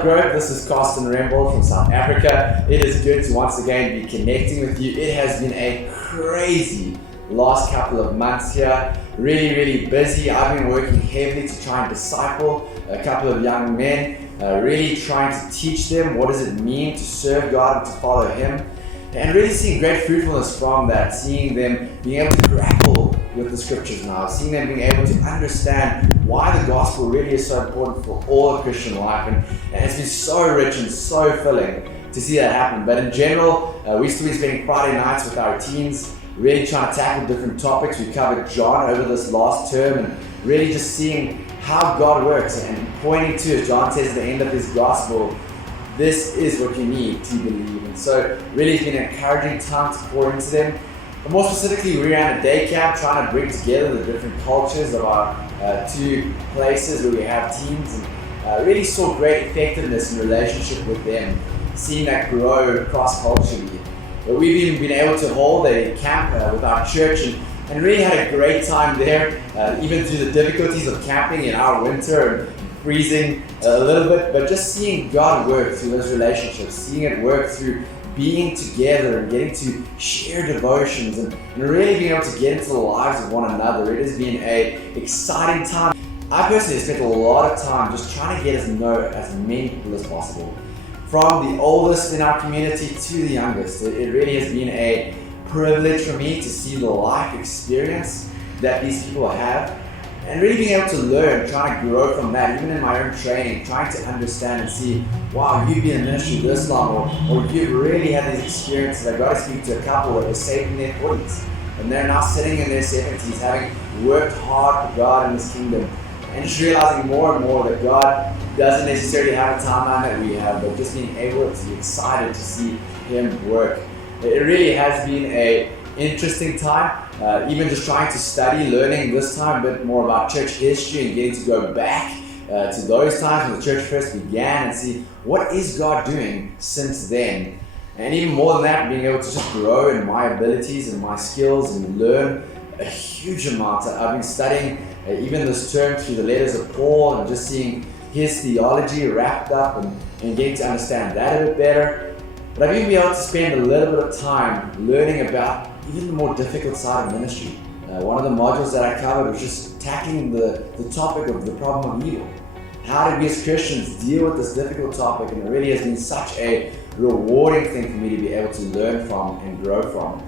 Olive Grove, this is Carsten Rembold from South Africa. It is good to once again be connecting with you. It has been a crazy last couple of months here. Really busy. I've been working heavily to try and disciple a couple of young men, really trying to teach them what does it mean to serve God and to follow Him. And really seeing great fruitfulness from that, seeing them being able to grapple with the scriptures now, seeing them being able to understand why the gospel really is so important for all of Christian life. And it's been so rich and so filling to see that happen. But in general, we've still been spending Friday nights with our teens, really trying to tackle different topics. We covered John over this last term and really just seeing how God works and pointing to, as John says at the end of his gospel, this is what you need to believe. And so really it's been an encouraging time to pour into them. But more specifically, we ran a day camp trying to bring together the different cultures of our two places where we have teams, and really saw great effectiveness in relationship with them, seeing that grow cross-culturally. But we've even been able to hold a camp with our church and really had a great time there, even through the difficulties of camping in our winter and freezing a little bit, but just seeing God work through those relationships, seeing it work through being together and getting to share devotions and really being able to get into the lives of one another. It has been an exciting time. I personally have spent a lot of time just trying to get to know as many people as possible. From the oldest in our community to the youngest. It really has been a privilege for me to see the life experience that these people have and really being able to learn, trying to grow from that, even in my own training, trying to understand and see, wow, you've been in ministry this long, or you've really had these experiences. I got to speak to a couple that were saved in their 40s, and they're now sitting in their 70s, having worked hard for God and His kingdom, and just realizing more and more that God doesn't necessarily have a timeline that we have, but just being able to be excited to see Him work. It really has been an interesting time, even just trying to study, learning this time a bit more about church history and getting to go back to those times when the church first began and see what is God doing since then. And even more than that, being able to just grow in my abilities and my skills and learn a huge amount. I've been studying even this term through the letters of Paul and just seeing his theology wrapped up and getting to understand that a bit better. But I've even been able to spend a little bit of time learning about even the more difficult side of ministry. One of the modules that I covered was just tackling the topic of the problem of evil. How do we as Christians deal with this difficult topic? And it really has been such a rewarding thing for me to be able to learn from and grow from.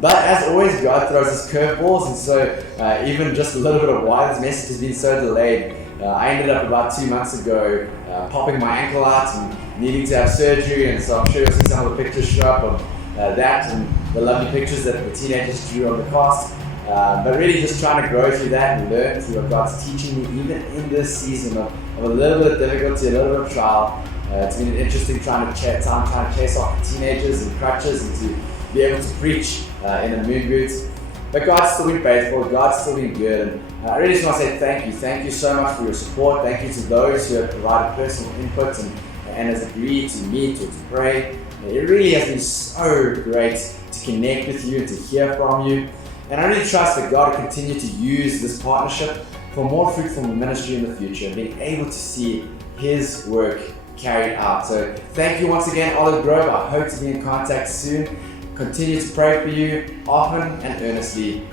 But as always, God throws us curveballs, and so even just a little bit of why this message has been so delayed. I ended up about 2 months ago popping my ankle out and needing to have surgery, and so I'm sure you'll see some of the pictures show up of that and the lovely pictures that the teenagers drew on the cast. But really just trying to grow through that and learn through what God's teaching me, even in this season of a little bit of difficulty, a little bit of trial. It's been interesting trying to chase off the teenagers and crutches and to be able to preach in a moon boot. But God's still been faithful, God's still been good, and I really just want to say thank you. Thank you so much for your support. Thank you to those who have provided personal input and has agreed to meet or to pray. It really has been so great to connect with you and to hear from you. And I really trust that God will continue to use this partnership for more fruitful ministry in the future and being able to see His work carried out. So thank you once again, Olive Grove. I hope to be in contact soon. Continue to pray for you often and earnestly.